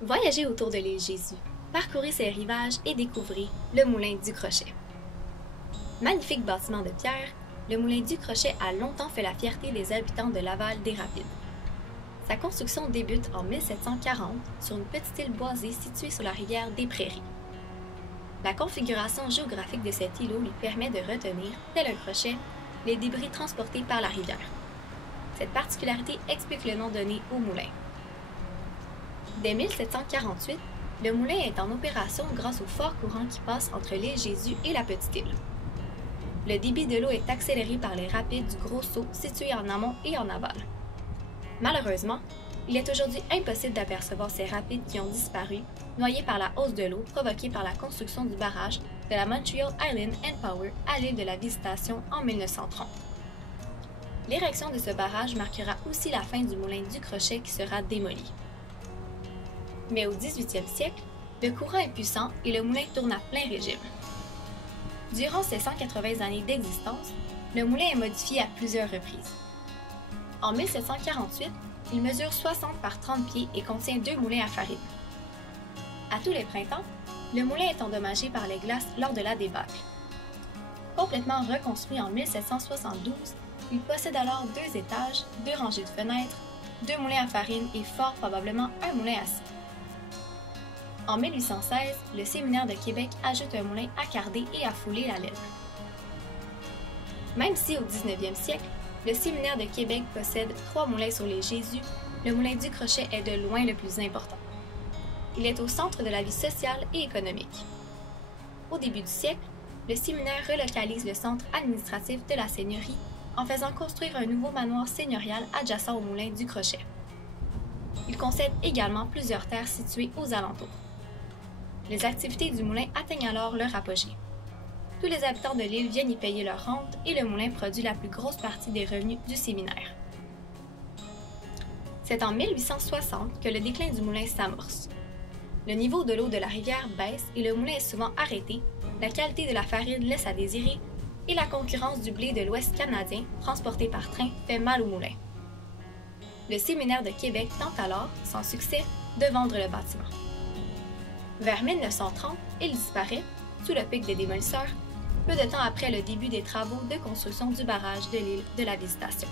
Voyagez autour de l'île Jésus, parcourez ses rivages et découvrez le moulin du Crochet. Magnifique bâtiment de pierre, le moulin du Crochet a longtemps fait la fierté des habitants de Laval-des-Rapides. Sa construction débute en 1740 sur une petite île boisée située sur la rivière des Prairies. La configuration géographique de cet îlot lui permet de retenir, tel un crochet, les débris transportés par la rivière. Cette particularité explique le nom donné au moulin. Dès 1748, le moulin est en opération grâce au fort courant qui passe entre l'île Jésus et la petite île. Le débit de l'eau est accéléré par les rapides du Gros Saut situés en amont et en aval. Malheureusement, il est aujourd'hui impossible d'apercevoir ces rapides qui ont disparu, noyés par la hausse de l'eau provoquée par la construction du barrage de la Montreal Island and Power à l'île de la Visitation en 1930. L'érection de ce barrage marquera aussi la fin du moulin du Crochet qui sera démoli. Mais au 18e siècle, le courant est puissant et le moulin tourne à plein régime. Durant ses 180 années d'existence, le moulin est modifié à plusieurs reprises. En 1748, il mesure 60 par 30 pieds et contient 2 moulins à farine. À tous les printemps, le moulin est endommagé par les glaces lors de la débâcle. Complètement reconstruit en 1772, il possède alors 2 étages, 2 rangées de fenêtres, 2 moulins à farine et fort probablement un moulin à scie. En 1816, le séminaire de Québec ajoute un moulin à carder et à fouler la laine. Même si au 19e siècle, le séminaire de Québec possède 3 moulins sur l'île Jésus, le moulin du Crochet est de loin le plus important. Il est au centre de la vie sociale et économique. Au début du siècle, le séminaire relocalise le centre administratif de la seigneurie en faisant construire un nouveau manoir seigneurial adjacent au moulin du Crochet. Il concède également plusieurs terres situées aux alentours. Les activités du moulin atteignent alors leur apogée. Tous les habitants de l'île viennent y payer leur rente et le moulin produit la plus grosse partie des revenus du séminaire. C'est en 1860 que le déclin du moulin s'amorce. Le niveau de l'eau de la rivière baisse et le moulin est souvent arrêté, la qualité de la farine laisse à désirer et la concurrence du blé de l'Ouest canadien, transporté par train, fait mal au moulin. Le séminaire de Québec tente alors, sans succès, de vendre le bâtiment. Vers 1930, il disparaît, sous le pic des démolisseurs, peu de temps après le début des travaux de construction du barrage de l'île de la Visitation.